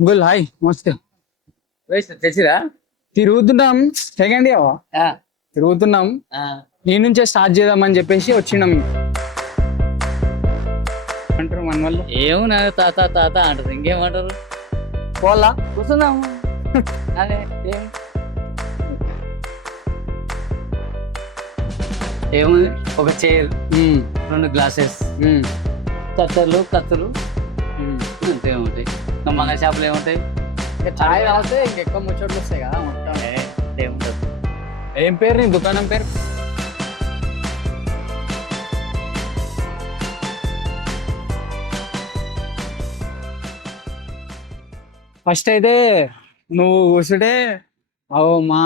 Gul hi మస్తే తెచ్చిరా తిరుగుతున్నాం second year తిరుగుతున్నాం నీ నుంచే స్టార్ట్ చేద్దామని చెప్పేసి వచ్చినాం అంటారు మన వాళ్ళు ఏమున్నా తాత తాత అంటారు ఇంకేమంటారు పోలా కూర్చున్నాము అదే ఏం ఏముంది ఒక చైర్ రెండు గ్లాసెస్ కత్తలు అంతే ఉంటాయి ఇంకా మంగళ షాపులు ఏముంటాయి ఛాయ్ తాగితే ఇంకెక్కువ ముచ్చట్లు వస్తాయి కదా మొత్తం ఏముండదు ఏం పేరు నీ దుకాణం పేరు ఫస్ట్ అయితే నువ్వు కూర్చుంటే అవు మా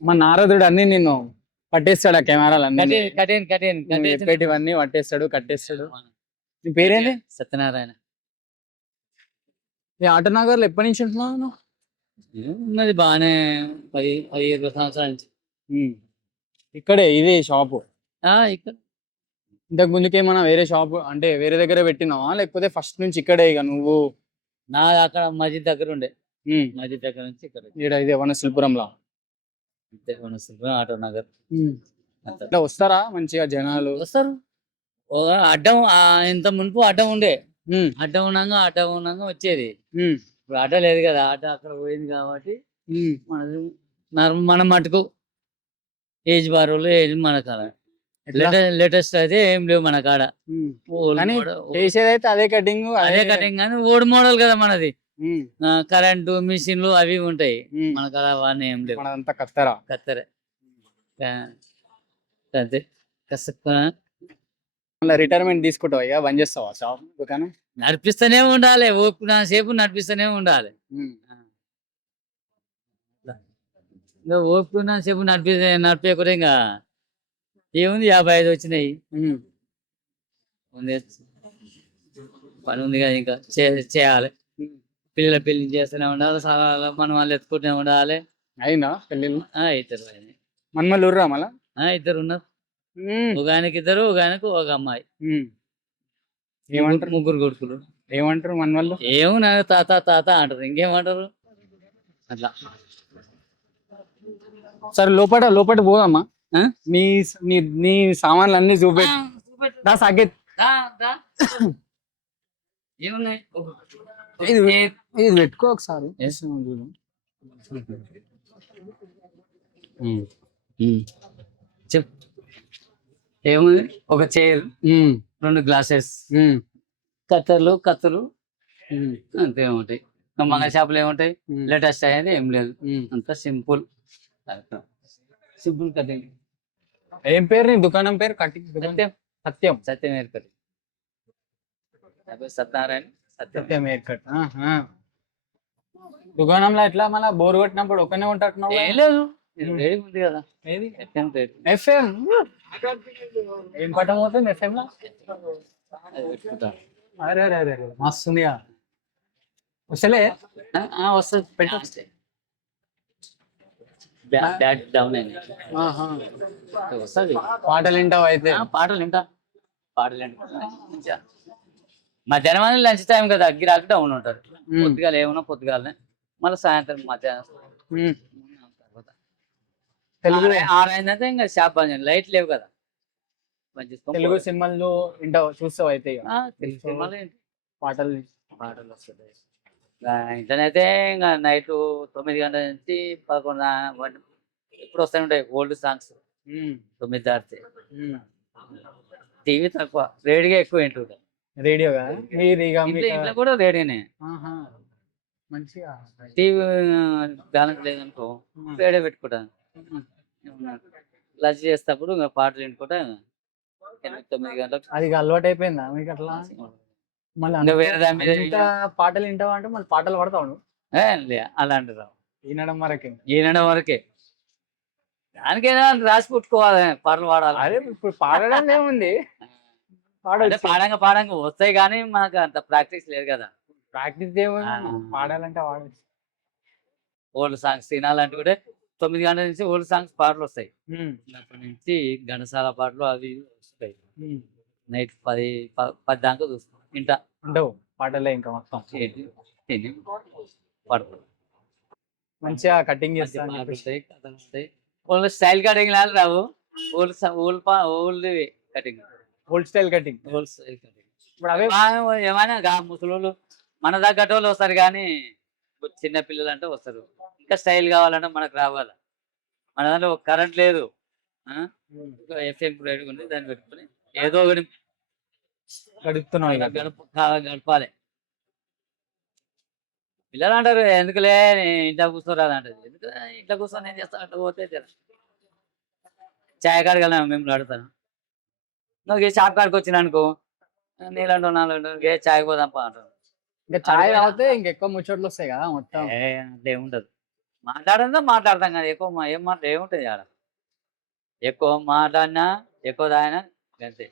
మా నారదుడు అన్ని నిన్ను పట్టేస్తాడు ఆ కెమెరాలు అన్ని కటేన్ చెప్పేటివన్నీ పట్టేస్తాడు కట్టేస్తాడు నీ పేరేంటి సత్యనారాయణ ఈ ఆటనగర్లో ఎప్పటి నుంచి ఉంటున్నావు నువ్వు? ఉన్నది బాగానే 10-20 సంవత్సరాల నుంచి ఇక్కడే ఇదే షాపు ఇక్కడ ఇంతకు ముందుకి ఏమన్నా వేరే షాప్ అంటే వేరే దగ్గర పెట్టినావా లేకపోతే ఫస్ట్ నుంచి ఇక్కడే ఇక నువ్వు నా అక్కడ మస్జిద్ దగ్గర ఉండే మస్జిద్ దగ్గర నుంచి ఇక్కడ ఈడ ఇదే వనశిల్పురంలో అంతే వనస్థలిపురం, ఆటో నగర్ అంతే. ఇట్లా వస్తారా మంచిగా జనాలు వస్తారు అడ్డం ఇంత మునుపు అడ్డం ఉండే ఉమ్, అడ్డం ఉన్నాగా వచ్చేది ఉమ్, ఇప్పుడు అడ్డ లేదు కదా అడ్డ అక్కడ పోయింది కాబట్టి ఉమ్. మనది మన మటుకు ఏజ్ బారోలు ఏజ్ మన కాడ ఎట్లా? లేటెస్ట్ అయితే ఏం లేవు మన కాడ ఉమ్. ఓల్డ్ కానీ మోడల్, చేసేదైతే అదే కటింగ్ అదే కటింగ్ కానీ ఓల్డ్ మోడల్ కదా మనది కరెంటు మిషన్లు అవి ఉంటాయి మన కాడ అవన్నీ ఏం లేవు మనదంతా కత్తరా కత్తెరే అంతే కసక్క మళ్ళీ రిటైర్మెంట్ తీసుకుంటావు ఇక బంద్ చేస్తావా షాప్ దుకాణం నడిపిస్తూనే ఉండాలి ఓపిక సేపు నడిపిస్తూనే ఉండాలి ఉమ్. ఇంకా ఓపిక సేపు నడిపేయకూడదు ఇంకా ఏముంది 55 వచ్చినాయి ఉమ్. ఉంది పని ఉంది కదా ఇంకా చేయాలి ఉమ్. పిల్లల పెళ్లి చేస్తూనే ఉండాలి సాలా మనం వాళ్ళు ఎత్తుకుంటూనే ఉండాలి అయిందా పెళ్ళిళ్ళు ఇద్దరు మన్మల్లి ఊర్రా మళ్ళా ఇద్దరు ఉన్నారు ఉమ్. ఒక ఆయనకి ఇద్దరు ఒక ఆయనకు ఒక అమ్మాయి ఉమ్. ఏమంటారు ముగ్గురు కొడుకులు ఏమంటారు మన వాళ్ళు ఏమున్నా తాత తాత అంటారు ఇంకేమంటారు అట్లా సరే లోపల పోదమ్మా ఆ? నీ నీ నీ సామాన్లు అన్ని చూపెట్టి దా సాకేత్ ఏమున్నాయి ఇది పెట్టుకో ఒకసారి చూడు. చెప్ ఏముంది ఒక చైర్ ఉమ్, రెండు గ్లాసెస్ ఉమ్, కత్తలు ఉమ్, అంతే ఉంటాయి ఇంకా మంగళ షాపులు ఏముంటాయి ఉమ్, లేటెస్ట్ అయ్యేది ఏం లేదు ఉమ్. అంతా సింపుల్ కటింగ్ ఏం పేరు నీ దుకాణం పేరు కటింగ్ సత్యం సత్యం సత్యం హెయిర్ కట్ సత్యనారాయణ సత్యం సత్యం హెయిర్ కట్ దుకాణంలో ఎట్లా మళ్ళీ బోర్ కొట్టినప్పుడు ఒక్కనే ఉంటున్నావు ఏం లేదు రెడీ ఉంది కదా ఏది ఎఫ్ఎం రేట్ ఎఫ్ఎం ఏం పట్టం అవుతుంది ఎఫ్ఎం లో అది పెట్టుకుంటా అరే అరే అరే మస్తుందిగా వస్తలే వస్తుంది పెట్టు బ్యాట్ డౌన్ అయింది ఆహా. వస్తుంది పాటలు వింటావు అయితే పాటలు వింటా మంచిగా మధ్యాహ్నం అని లంచ్ టైం కదా గిరాకి డౌన్ ఉంటారు పొద్దుగాల ఏమన్నా పొద్దుగాలనే మళ్ళీ సాయంత్రం మధ్యాహ్నం ఉమ్. తర్వాత తెలుగు 6 అయిందంటే ఇంకా షాప్ బంద్ చేయండి. లైట్ లేవు కదా బంద్ చేసుకొని తెలుగు సినిమాలు వింటావు చూస్తావు అయితే ఇక తెలుగు సినిమాలు ఏంటి? పాటలు పాటలు వస్తాయి ఇంటర్నైతే ఇంకా నైట్ 9 గంటల నుంచి 11 ఇప్పుడు వస్తూనే ఉంటాయి ఓల్డ్ సాంగ్స్ ఉమ్, 9 దాటితే ఉమ్. టీవీ తక్కువ రేడియో ఎక్కువ వింటుంటాం రేడియో కదా మీది ఇక ఇంట్లో కూడా రేడియోనే ఆహా. మంచిగా టీవీ బ్యాలెన్స్ లేదనుకో రేడియో పెట్టుకుంటాను లంచ్ చేసేటప్పుడు ఇంకా పాటలు వినుకుంటా 8-9 గంటలకు అది ఇక అలవాటు అయిపోయిందా మీకు అట్లా మళ్ళీ ఇంకా వేరే దాని మీద ఇంత పాటలు వింటావు అంటే మళ్ళీ పాటలు పడతావు నువ్వు అలాంటి రావు వినడం వరకే ఈనడం వరకే దానికైనా రాసి పెట్టుకోవాలి పాటలు పాడాలి అదే ఇప్పుడు పాడడం ఏముంది అంటే పాడంగా వస్తాయి కానీ మనకు అంత ప్రాక్టీస్ లేదు కదా ప్రాక్టీస్ ఏముంది పాడాలంటే పాడచ్చు ఓల్డ్ సాంగ్స్ వినాలంటే కూడా 9 గంటల నుంచి ఓల్డ్ సాంగ్స్ పాటలు వస్తాయి అప్పటి నుంచి ఘంటసాల పాటలు అవి వస్తాయి నైట్ 10 దాకా చూస్తాం ఇంట ఉండవు పాటలే ఇంకా మొత్తం చేతి తిని పడుతుంది మంచిగా కటింగ్ చేస్తాను ఓన్లీ స్టైల్ కటింగ్ లాగా రావు old cutting old style cutting old style cutting ఇప్పుడు అవే ఏమైనా ముసలోళ్ళు మన దగ్గర వాళ్ళు వస్తారు కానీ చిన్న పిల్లలు అంటే వస్తారు ఇంకా స్టైల్ కావాలంటే మనకు రావాలి మన దాంట్లో కరెంట్ లేదు ఎఫ్ఎం ఉంది దాన్ని పెట్టుకుని ఏదో ఒకటి గడుపుతున్నాం ఇక. గడపాలి పిల్లలు అంటారు ఎందుకులే ఇంట్లో కూర్చోరాదు అంటది ఎందుకు ఇంట్లో కూర్చొని ఏం చేస్తా అంటే పోతే చాయ్ కాడికి వెళ్ళాము మేము అడుగుతాను నువ్వు షాప్ కాడికి వచ్చిన అనుకో నీళ్ళంటూ నాలుగు చాయ్ పోదాంపా అంటారు ఇంకా చాయ్ తాగితే ఇంకెక్కువ ముచ్చట్లు వస్తాయి కదా మొత్తం. అంటే ఏముంటది మాట్లాడతాం కదా ఎక్కువ ఏం మాట ఏముంటుంది ఆడ ఎక్కువ మాట్లాడినా ఎక్కువ తాగినా అంతే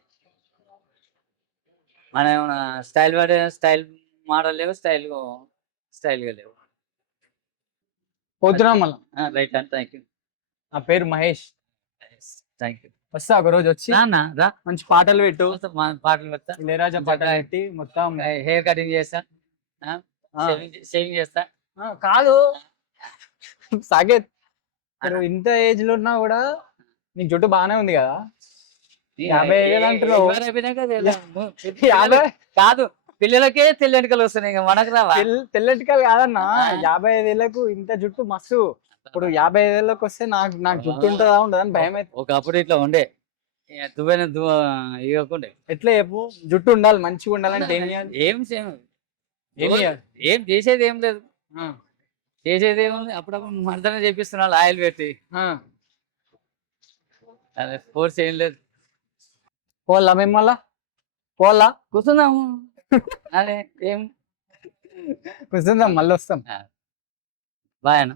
మనం ఏమన్నా స్టైల్ మోడల్ లేవు స్టైల్గా లేవు పోతున్నాం మళ్ళీ. రైట్ అండ్ థ్యాంక్ యూ నా పేరు మహేష్. థ్యాంక్ యూ వస్తా ఒక రోజు వచ్చి రా మంచి పాటలు పెట్టు, పాటలు పెడతా ఇళయరాజా పాటలు పెట్టి మొత్తం. హెయిర్ కటింగ్ చేస్తా షేవింగ్ చేస్తా కాదు సాకేత్, మీరు ఇంత ఏజ్ లో ఉన్నా కూడా నీకు జుట్టు బాగానే ఉంది కదా. 50 అంటున్నావు. ఎవరు అయిపోయినాక తెలుసు. 50 కాదు పిల్లలకే తెల్లెంటికలు వస్తున్నాయి ఇంకా మనకు రావా తెల్లటికలు కాదన్నా. 55 ఏళ్ళకు ఇంత జుట్టు మస్తు. ఇప్పుడు 55 ఏళ్ళకి వస్తే నాకు జుట్టు ఉంటుందా ఉండదా అని భయం అయితే. ఒకప్పుడు ఇట్లా ఉండే దువ్వైన ఇవ్వకుండే ఎట్లా చెప్పు, జుట్టు ఉండాలి మంచిగా ఉండాలంటే ఏం చేయాలి? ఏం చేసేది ఏం లేదు చేసేది ఏముంది అప్పుడప్పుడు మర్దన చేపిస్తున్నాడు ఆయిల్ పెట్టి అదే ఫోర్స్ ఏం లేదు పోలా మేము మళ్ళా పోలా కూర్చుందాము అదే ఏం కూర్చుందాం మళ్ళీ వస్తాం. బాయ్ అన్న